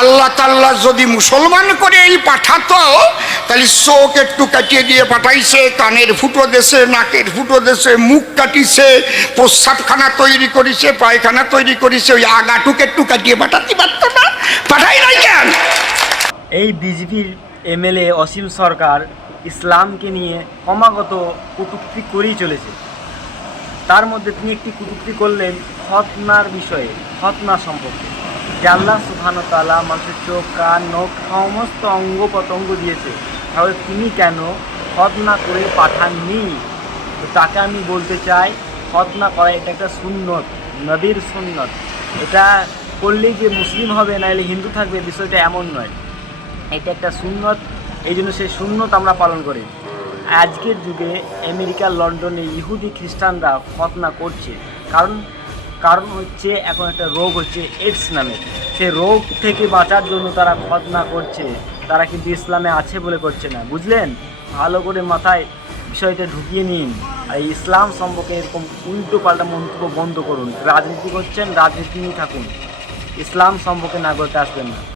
আল্লাহ তাআলা যদি মুসলমান করে এই পাঠাতো তাহলে চোখ একটু কাটিয়ে দিয়ে পাঠাইছে, কানের ফুটো দেশে, নাকের ফুটো দেশে, মুখ কাটিছে, প্রস্রাবখানা তৈরি করেছে, পায়খানা তৈরি করেছে, ওই আগাটুক একটু কাটিয়ে পাঠাতে পারত না? পাঠাই নাই কেন? এই বিজেপির এমএলএ অসীম সরকার ইসলামকে নিয়ে ক্রমাগত কটূক্তি করেই চলেছে। তার মধ্যে তিনি একটি কটূক্তি করলেন খতনার বিষয়ে, খতনা সম্পর্কে, যে আল্লাহ সুবহানাহু ওয়া তাআলা মানুষের চোখ, কান, নখ সমস্ত অঙ্গ প্রত্যঙ্গ দিয়েছে, তাহলে তিনি কেন খতনা করে পাঠাননি? তো তাকে আমি বলতে চাই, খতনা করা এটা একটা সুন্নত, নবীর সুন্নত। এটা করলেই যে মুসলিম হবে নাহলে হিন্দু থাকবে, বিষয়টা এমন নয়। এটা একটা সুন্নত, এই জন্য সেই সুন্নত আমরা পালন করি। আজকের যুগে আমেরিকা, লন্ডনে ইহুদি খ্রিস্টানরা খতনা করছে, কারণ হচ্ছে এখন একটা রোগ হচ্ছে এইডস নামে। সেই রোগ থেকে বাঁচার জন্য তারা খতনা করছে, তারা কিন্তু ইসলামে আছে বলে করছে না, বুঝলেন? ভালো করে মাথায় বিষয়টা ঢুকিয়ে নিন। আর এই ইসলাম সম্পর্কে এরকম উল্টো পাল্টা মন্তব্য বন্ধ করুন। রাজনীতি করছেন, রাজনীতি নিয়ে থাকুন, ইসলাম সম্পর্কে না করতে আসবেন না।